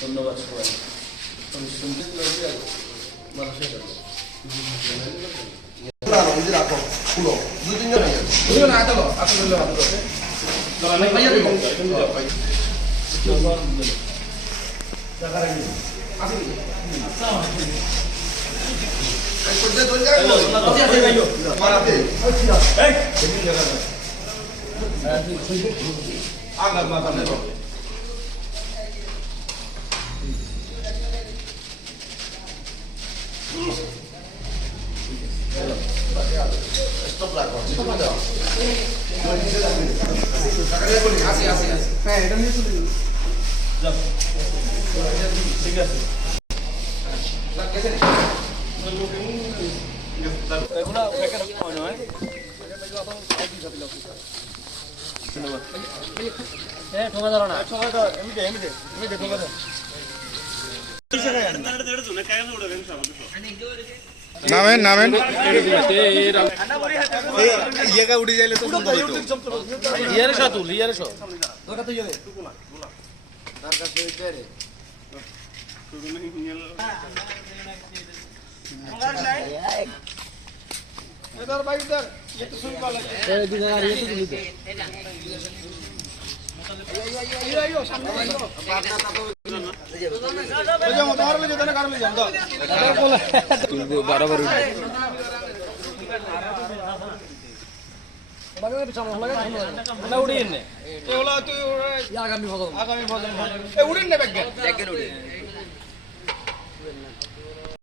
ধন্যবাদ সবাই। Stop lah, stop lah. হ্যাঁ এটা নিয়ে চলে যাও। ঠিক আছে এগুলা প্যাকেট হয় না এ ঠোকা দাও না ঠোকা দাও এমনি ঠোকা দাও নামেন নামেন ইয়েকা উঠে যাইলে তো সুন্দর হতো ইয়ারে সাতুল ইয়ারে সব ওটা তো যাবে তার কাছে এটারে এদার ভাই इधर ये तो सुन वाला है ए दिखा रही है तो दिख आइयो सामने आइयो ले जाओ उतार ले जाओ ना कार ले जाओ तू बराबर বাগানে পিছনে লাগা না উড়িয়ে নে এগুলা তুই আগামী ভজন এ উড়িয়ে নে ব্যাগ